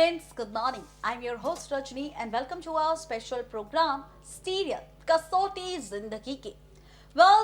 friends, good morning. I'm your host Rajni and welcome to our special program Serial कसौटी जिंदगी के।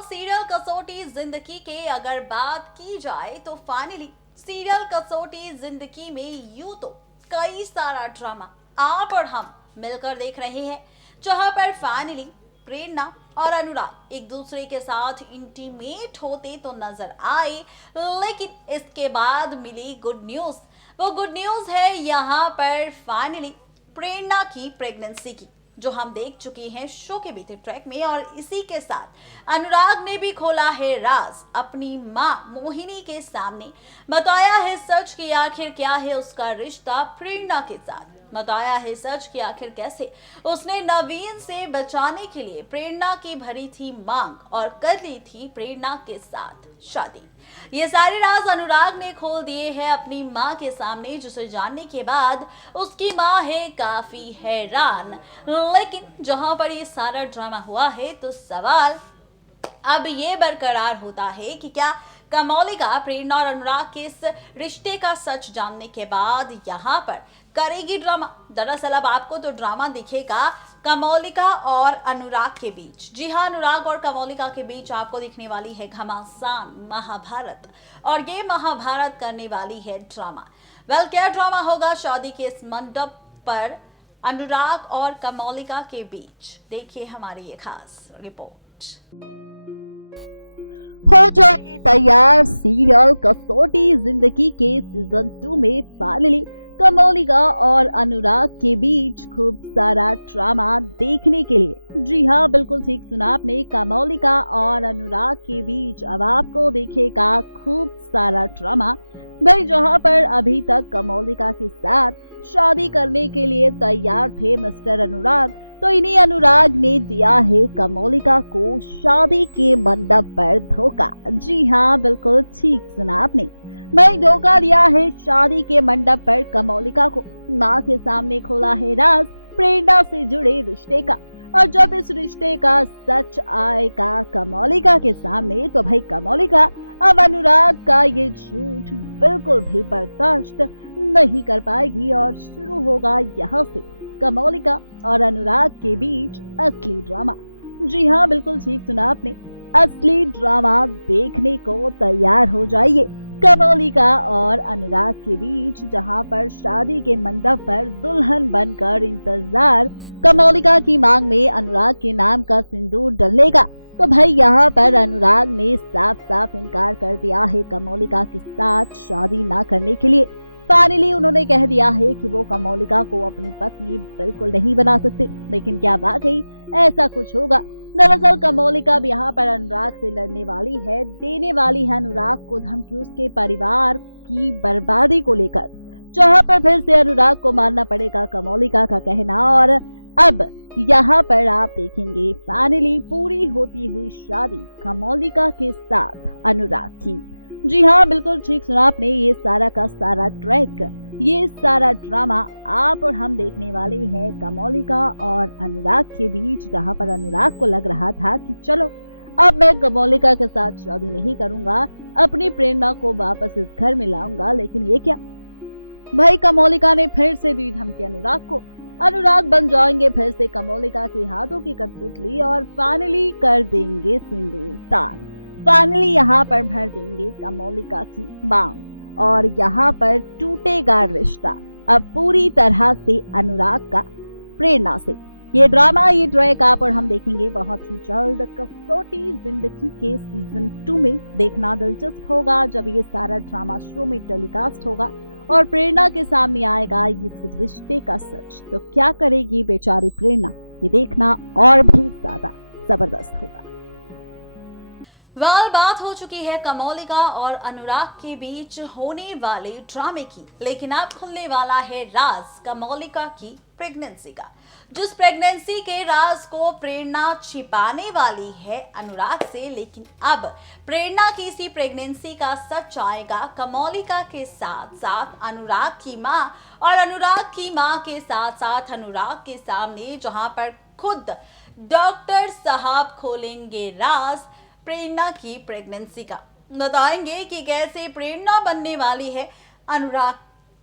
Serial कसौटी जिंदगी के अगर बात की जाए तो फाइनली सीरियल कसौटी जिंदगी में यूं तो कई सारा ड्रामा आप और हम मिलकर देख रहे हैं, जहां पर फाइनली प्रेरणा और अनुराग एक दूसरे के साथ इंटीमेट होते तो नजर आए, लेकिन इसके बाद मिली गुड न्यूज। वो गुड न्यूज है यहाँ पर फाइनली प्रेरणा की प्रेगनेंसी की, जो हम देख चुके हैं शो के बीते ट्रैक में। और इसी के साथ अनुराग ने भी खोला है राज अपनी माँ मोहिनी के सामने, बताया है सच कि आखिर क्या है उसका रिश्ता प्रेरणा के साथ, बताया है सच कि आखिर कैसे उसने नवीन से बचाने के लिए प्रेरणा की भरी थी मांग और कर ली थी प्रेरणा के साथ शादी। ये सारे राज अनुराग ने खोल दिए हैं अपनी माँ के सामने, जिसे जानने के बाद उसकी माँ है काफी हैरान। लेकिन जहां पर ये सारा ड्रामा हुआ है तो सवाल अब ये बरकरार होता है कि क्या कमौलिका प्रेरणा और अनुराग के इस रिश्ते का सच जानने के बाद यहाँ पर करेगी ड्रामा। दरअसल अब आपको तो ड्रामा दिखेगा कमौलिका और अनुराग के बीच। जी हाँ, अनुराग और कमौलिका के बीच आपको दिखने वाली है घमासान महाभारत, और ये महाभारत करने वाली है ड्रामा। क्या ड्रामा होगा शादी के इस मंडप पर अनुराग और कमौलिका के बीच? देखिए हमारी ये खास रिपोर्ट। हो जाइए तैयार, सीरियल कसौटी जिंदगी के सीजन 2 में फाइनली कमौलिका और अनुराग के बीच खूब सारा ड्रामा देखने के लिए। जी हाँ, बिल्कुल ठीक सुना आपने, कमौलिका और अनुराग के बीच अब आपको देखेगा खूब सारा ड्रामा। भाई जहाँ पर अभी तक कमौलिका के साथ शादी करने के लिए तैयार थे मिस्टर अनुराग, तो इन्हीं अनुराग ने दिया है कमौलिका को शादी के मंडप पर धोखा। जी हाँ, बिल्कुल ठीक सुना आपने, मैं धोखा दिया है शादी के मंडप पर कमौलिका को। माँ के सामने खोला है राज प्रेरणा से जुड़े रिश्ते का, और जब इस रिश्ते का सच आएगा कमौलिका के सामने तो भाई कमौलिका अब अनुराग का ये झूठ बिल्कुल भी बर्दाश्त नहीं कर पाएगी, और शुरू होगा यहाँ से कमौलिका और अनुराग के बीच असली ड्रामा। जी हाँ, बिल्कुल ठीक सुना आपने, असली ड्रामा देखने को तैयार हो जाइए। कमौलिका और अनुराग के बीच जहां पर शादी के मंडप पर दुल्हन बनकर इंतजार कमौलिका की मांग में अनुराग के नाम का सिंदूर डलने का, तो भाई यहाँ पर अनुराग ने साफ साफ इनकार कर दिया है कमौलिका के साथ शादी ना करने के लिए। फाइनली उन्होंने कह दिया है कि वो कमौलिका को अपनी पत्नी बिल्कुल नहीं बना सकते। लेकिन क्या वाकई ऐसा कुछ होगा? दरअसल कमौलिका भी यहाँ पर अनुराग से लड़ने वाली है, देने वाली है अनुराग को धमकी उसके परिवार की बर्बादी को लेकर, जहाँ पर फिर से अनुराग को मारना पड़ेगा कमौलिका का कहना। और अब यहाँ पर आप देखेंगे फाइनली पूरी होती हुई शादी कमौलिका के साथ अनुराग की। जी हाँ, बिल्कुल ठीक सुना आपने, ये सारा का सारा ट्रैक, ये सारा ड्रामा आप और हम देखने वाले हैं कमौलिका और अनुराग के बीच, जहाँ पर अनुराग को लग रहा था कि चलो अब मैं कमौलिका के साथ शादी नहीं करूंगा, अपनी प्रेरणा को वापस इस घर में लाऊंगा। लेकिन ये क्या भाई, कमौलिका ने फिर से दी धमकी अनुराग को। अनुराग बन जाएंगे फिर से कमौलिका के हाथों की कठपुतली और फाइनली कर देंगे सिंदूर दान। फाइनली यहाँ पर भर देंगे कमौलिका की मांग, और यहाँ पर टूटेगा रिश्ता अब पूरी तरह से अनुराग का प्रेरणा से। ये ड्रामा, ये ट्रैक आप और हम देखेंगे बहुत ही जल्द कसौटी जिंदगी के सीजन 2 में। देखना दिलचस्प होगा जब ये सारा ड्रामा शो में टेलीकास्ट होगा और प्रेरणा के सामने आएगा इस रिश्ते का सच। तो क्या करेगी बेचारी प्रेरणा, ये देखना और भी ज्यादा जबरदस्त होगा। बात हो चुकी है कमौलिका और अनुराग के बीच होने वाले ड्रामे की, लेकिन अब खुलने वाला है राज कमौलिका की प्रेगनेंसी का। जिस प्रेगनेंसी के राज को प्रेरणा छिपाने वाली है अनुराग से, लेकिन अब प्रेरणा की इसी प्रेगनेंसी का सच आएगा कमौलिका के साथ साथ अनुराग की माँ, और अनुराग की माँ के साथ साथ अनुराग के सामने, जहां पर खुद डॉक्टर साहब खोलेंगे राज प्रेरणा की प्रेगनेंसी का। बताएंगे कि कैसे प्रेरणा बनने वाली है अनुराग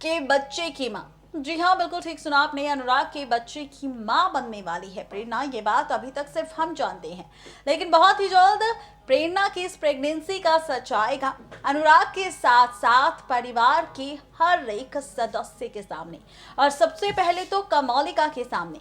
के बच्चे की मां। जी हाँ, बिल्कुल ठीक सुना आपने। अनुराग के बच्चे की मां बनने वाली है प्रेरणा, ये बात अभी तक सिर्फ हम जानते हैं, लेकिन बहुत ही जल्द प्रेरणा की इस प्रेगनेंसी का सच आएगा अनुराग के साथ साथ परिवार के हर एक सदस्य के सामने, और सबसे पहले तो कमौलिका के सामने।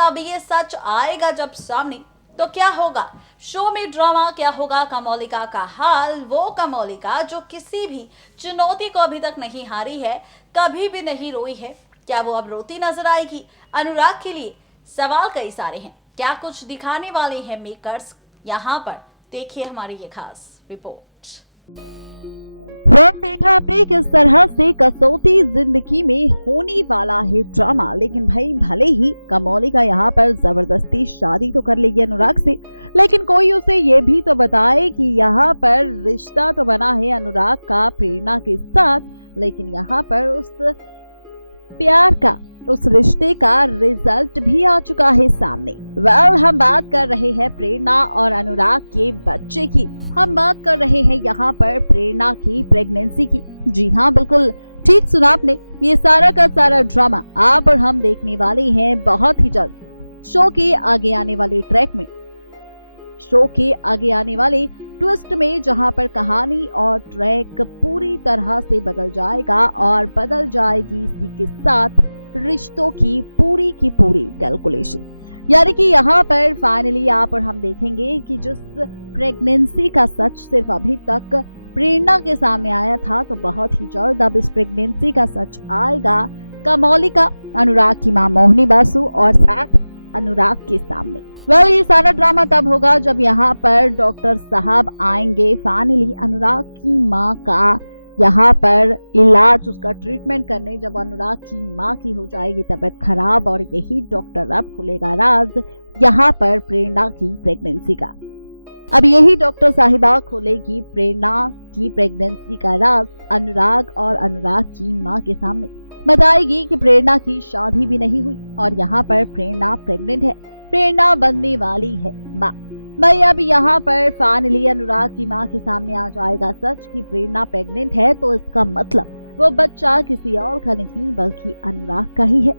अभी ये सच आएगा जब सामने, तो क्या होगा शो में ड्रामा, क्या होगा कमौलिका का हाल, वो कमौलिका जो किसी भी चुनौती को अभी तक नहीं हारी है, कभी भी नहीं रोई है, क्या वो अब रोती नजर आएगी? अनुराग के लिए सवाल कई सारे हैं, क्या कुछ दिखाने वाले हैं मेकर्स? यहाँ पर देखिए हमारी ये खास रिपोर्ट। हम देखा आपने किस तरह से कसौटी जिंदगी में होने वाला है ड्रामा। लेकिन भाई भले ही कमौलिका यहाँ पर जबरदस्ती शादी तो कर लेगी अनुराग से, लेकिन कोई उसे ये भी तो बताए कि यहाँ पर रिश्ता तो बना है अनुराग का प्रेरणा के साथ, लेकिन यहाँ पर उस प्यार का, उस रिश्ते का रिजल्ट भी आ चुका है सामने। हम बात कर रहे हैं प्रेरणा और अनुराग के बच्चे की। हम बात कर रहे हैं यहाँ पर प्रेरणा की प्रेगनेंसी की। जी हाँ, बिल्कुल ठीक सुना आपने। ये सारा का सारा ड्रामा आप और हम देखने वाले हैं बहुत ही जल्द शो के आगे आने वाले ट्रैक में, शो के आगे आने वाले ट्विस्ट में, जहां पर कहानी और ट्रैक पूरी तरह से बदल जाएगा और बदल जाएगी इसी के साथ रिश्तों की पूरी कैलकुलेशन। यानी कि यहाँ पर फाइनली आप और हम देखेंगे कि जिस प्रेगनेंसी का सच सिर्फ अभी तक प्रेरणा के सामने आया था, तो बहुत ही जल्द अब इस प्रेगनेंसी का सच आएगा कमौलिका, अनुराग की मां मोहिनी बासु और साथ अनुराग के सामने। ये सारा ड्रामा तब होगा जब यहाँ पर डॉक्टर साहब आएंगे फाइनली अनुराग की माँ का यहाँ पर इलाज, उसका ट्रीटमेंट करने। जब अनुराग की माँ की हो जाएगी तबीयत खराब, और यही डॉक्टर अब खुलेगा राज यहाँ पर प्रेरणा की प्रेगनेंसी का। अब यही डॉक्टर साहिबा खोलेगी प्रेरणा की प्रेगनेंसी का राज अनुराग और अनुराग की माँ के सामने। बताएगी कि प्रेरणा की शादी भी नहीं हुई और यहाँ पर प्रेरणा प्रेग्नेंट है, प्रेरणा बनने वाली है माँ। भाई अब यहाँ पर फाइनली अनुराग की माँ के सामने आ जाएगा सच कि प्रेरणा प्रेग्नेंट है, तो इसका मतलब वो बच्चा किसी और का नहीं बल्कि अनुराग का ही है।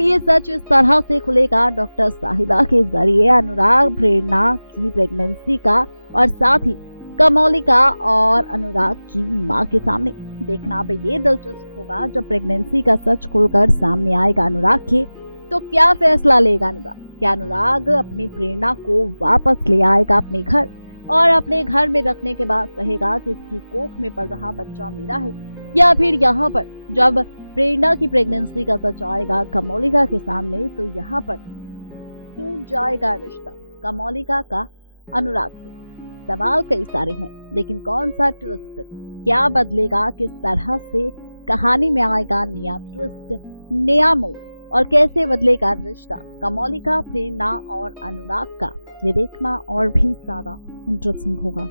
ये सच इस तरह से खुलेगा डॉक्टर साहिबा के जरिए अनुराग प्रेरणा की प्रेगनेंसी का, और साथ ही कमौलिका और अनुराग की माँ के सामने। देखना अब ये दिलचस्प होगा जब प्रेगनेंसी का सच खुलकर सामने आएगा अनुराग के, तो क्या फैसला लेगा अनुराग? क्या अनुराग अपनी प्रेरणा को वापस ले आएगा अपने घर, और अपने घर में रखने के बाद कहेगा कि इसकी कोख में पल रहा बच्चा मेरा है? या फिर यहाँ पर जब प्रेरणा की प्रेगनेंसी का सच आएगा कमौलिका के सामने, तो यहाँ पर टूट जाएगा रिश्ता कमौलिका का अनुराग से? सवाल कई सारे हैं, लेकिन कौन सा ट्विस्ट, क्या बदलेगा, किस तरह से कहानी में आएगा नया ट्विस्ट, नया मोड़, और कैसे बदलेगा रिश्ता कमौलिका, प्रेरणा और अनुराग का, ये देखना और भी ज्यादा इंटरेस्टिंग होगा।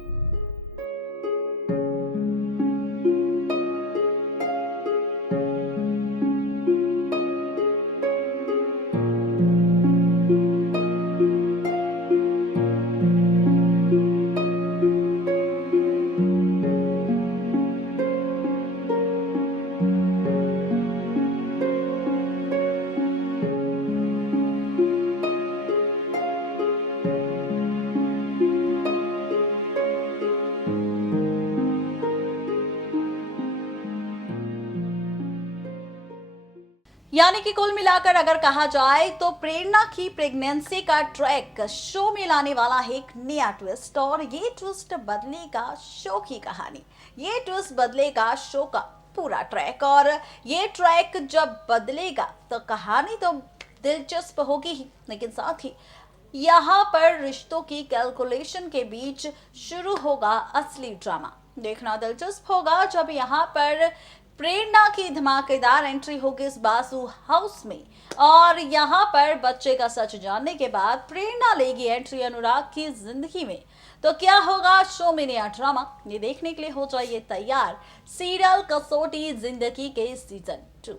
यानी कि कुल मिलाकर अगर कहा जाए तो प्रेरणा की प्रेगनेंसी का ट्रैक शो में लाने वाला है एक नया ट्विस्ट, और ये ट्विस्ट बदलेगा शो की कहानी, ये ट्विस्ट बदलेगा शो का पूरा ट्रैक। और ये ट्रैक जब बदलेगा तो कहानी तो दिलचस्प होगी ही, लेकिन साथ ही यहाँ पर रिश्तों की कैलकुलेशन के बीच शुरू होगा असली ड्रामा। देखना दिलचस्प होगा जब यहाँ पर प्रेरणा की धमाकेदार एंट्री होगी इस बासु हाउस में, और यहाँ पर बच्चे का सच जानने के बाद प्रेरणा लेगी एंट्री अनुराग की जिंदगी में। तो क्या होगा शो में नया ड्रामा, ये देखने के लिए हो जाइए तैयार सीरियल कसौटी जिंदगी के सीजन 2।